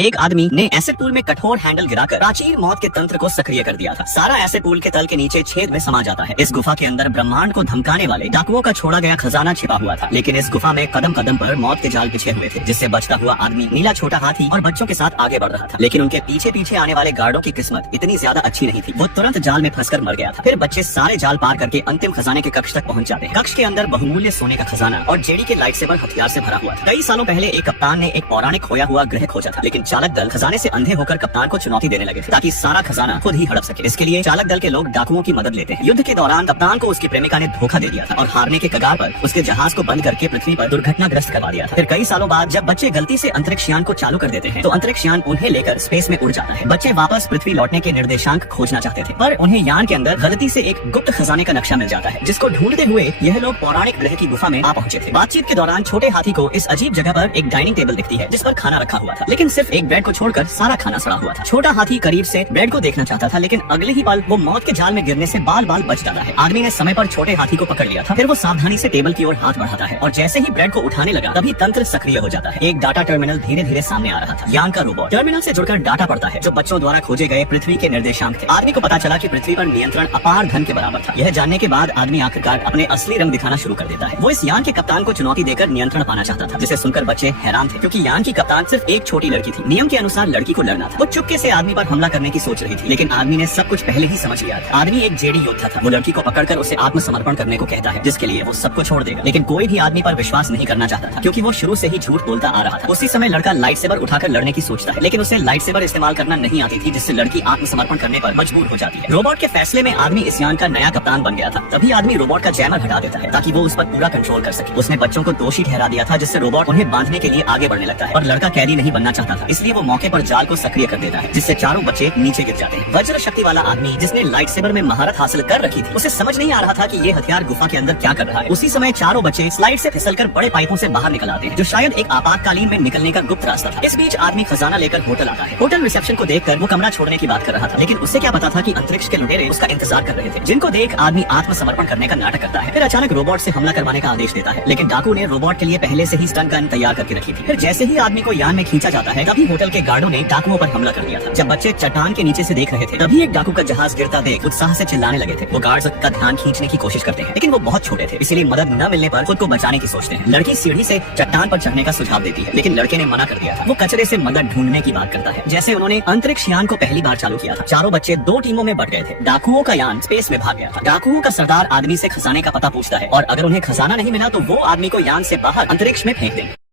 एक आदमी ने एसिड पूल में कठोर हैंडल गिराकर प्राचीन मौत के तंत्र को सक्रिय कर दिया था। सारा एसिड पूल के तल के नीचे छेद में समा जाता है। इस गुफा के अंदर ब्रह्मांड को धमकाने वाले डाकुओं का छोड़ा गया खजाना छिपा हुआ था। लेकिन इस गुफा में कदम कदम पर मौत के जाल बिछे हुए थे, जिससे बचता हुआ आदमी नीला छोटा हाथी और बच्चों के साथ आगे बढ़ रहा था। लेकिन उनके पीछे पीछे आने वाले गार्डों की किस्मत इतनी ज्यादा अच्छी नहीं थी। वो तुरंत जाल में फंसकर मर गया था। फिर बच्चे सारे जाल पार करके अंतिम खजाने के कक्ष तक पहुंच जाते हैं। कक्ष के अंदर बहुमूल्य सोने का खजाना और जेडी के लाइट सेबर हथियार से भरा हुआ था। कई सालों पहले एक कप्तान ने एक पौराणिक खोया हुआ ग्रह खोजा था, लेकिन चालक दल खजाने से अंधे होकर कप्तान को चुनौती देने लगे थे ताकि सारा खजाना खुद ही हड़प सके। इसके लिए चालक दल के लोग डाकुओं की मदद लेते हैं। युद्ध के दौरान कप्तान को उसकी प्रेमिका ने धोखा दे दिया था और हारने के कगार पर उसके जहाज को बंद करके पृथ्वी पर दुर्घटनाग्रस्त करवा दिया था। फिर कई सालों बाद जब बच्चे गलती से अंतरिक्ष यान को चालू कर देते हैं तो अंतरिक्ष यान उन्हें लेकर स्पेस में उड़ जाता है। बच्चे वापस पृथ्वी लौटने के निर्देशांक खोजना चाहते थे, पर उन्हें यान के अंदर गलती से एक गुप्त खजाने का नक्शा मिल जाता है, जिसको ढूंढते हुए यह लोग पौराणिक ग्रह की गुफा में आ पहुंचे थे। बातचीत के दौरान छोटे हाथी को इस अजीब जगह पर एक डाइनिंग टेबल दिखती है, जिस पर खाना रखा हुआ था, लेकिन सिर्फ एक ब्रेड को छोड़कर सारा खाना सड़ा हुआ था। छोटा हाथी करीब से ब्रेड को देखना चाहता था, लेकिन अगले ही पल वो मौत के जाल में गिरने से बाल बाल बच जाता है। आदमी ने समय पर छोटे हाथी को पकड़ लिया था। फिर वो सावधानी से टेबल की ओर हाथ बढ़ाता है और जैसे ही ब्रेड को उठाने लगा तभी तंत्र सक्रिय हो जाता है। एक डाटा टर्मिनल धीरे धीरे सामने आ रहा था। यान का रोबोट टर्मिनल से जुड़कर डाटा पड़ता है, जो बच्चों द्वारा खोजे गए पृथ्वी के निर्देशांक थे। आदमी को पता चला कि पृथ्वी पर नियंत्रण अपार धन के बराबर था। यह जानने के बाद आदमी आखिरकार अपने असली रंग दिखाना शुरू कर देता है। वो इस यान के कप्तान को चुनौती देकर नियंत्रण पाना चाहता था, जिसे सुनकर बच्चे हैरान थे, क्योंकि यान की कप्तान सिर्फ एक छोटी लड़की थी। नियम के अनुसार लड़की को लड़ना था। वो चुपके से आदमी पर हमला करने की सोच रही थी, लेकिन आदमी ने सब कुछ पहले ही समझ लिया था। आदमी एक जेडी योद्धा था। वो लड़की को पकड़कर उसे आत्मसमर्पण करने को कहता है, जिसके लिए वो सबको छोड़ देगा। लेकिन कोई भी आदमी पर विश्वास नहीं करना चाहता था, क्योंकि वो शुरू से ही झूठ बोलता आ रहा था। उसी समय लड़का लाइट सेबर उठाकर लड़ने की सोचता है, लेकिन उसे लाइट सेबर इस्तेमाल करना नहीं आती थी, जिससे लड़की आत्मसमर्पण करने पर मजबूर हो जाती है। रोबोट के फैसले में आदमी इस यान का नया कप्तान बन गया था। तभी आदमी रोबोट का जैमर हटा देता है ताकि वो उस पर पूरा कंट्रोल कर सके। उसने बच्चों को दोषी ठहरा दिया था, जिससे रोबोट उन्हें बांधने के लिए आगे बढ़ने लगता है। और लड़का कैदी नहीं बनना चाहता था, इसलिए वो मौके पर जाल को सक्रिय कर देता है, जिससे चारों बच्चे नीचे गिर जाते हैं। वज्र शक्ति वाला आदमी, जिसने लाइट सेबर में महारत हासिल कर रखी थी, उसे समझ नहीं आ रहा था कि ये हथियार गुफा के अंदर क्या कर रहा है। उसी समय चारों बच्चे स्लाइड से फिसलकर बड़े पाइपों से बाहर निकल आते हैं, जो शायद एक आपातकालीन में निकलने का गुप्त रास्ता था। इस बीच आदमी खजाना लेकर होटल आता है। होटल रिसेप्शन को देखकर वो कमरा छोड़ने की बात कर रहा था, लेकिन उसे क्या पता था कि अंतरिक्ष के लुटेरे उसका इंतजार कर रहे थे, जिनको देख आदमी आत्मसमर्पण करने का नाटक करता है। फिर अचानक रोबोट से हमला करवाने का आदेश देता है, लेकिन डाकू ने रोबोट के लिए पहले से ही स्टन गन तैयार करके रखी थी। फिर जैसे ही आदमी को यान में खींचा जाता है, तभी होटल के गार्डों ने डाकुओं पर हमला कर दिया था। जब बच्चे चट्टान के नीचे से देख रहे थे, तभी एक डाकू का जहाज गिरता देख उत्साह से चिल्लाने लगे थे। वो गार्ड्स का ध्यान खींचने की कोशिश करते हैं, लेकिन वो बहुत छोटे थे, इसीलिए मदद न मिलने पर खुद को बचाने की सोचते हैं। लड़की सीढ़ी से चट्टान पर चढ़ने का सुझाव देती है, लेकिन लड़के ने मना कर दिया था। वो कचरे से मदद ढूंढने की बात करता है, जैसे उन्होंने अंतरिक्ष यान को पहली बार चालू किया था। चारों बच्चे दो टीमों में बट गए थे। डाकुओं का यान स्पेस में भाग गया था। डाकुओं का सरदार आदमी से खजाने का पता पूछता है, और अगर उन्हें खजाना नहीं मिला तो वो आदमी को यान से बाहर अंतरिक्ष में फेंक देंगे।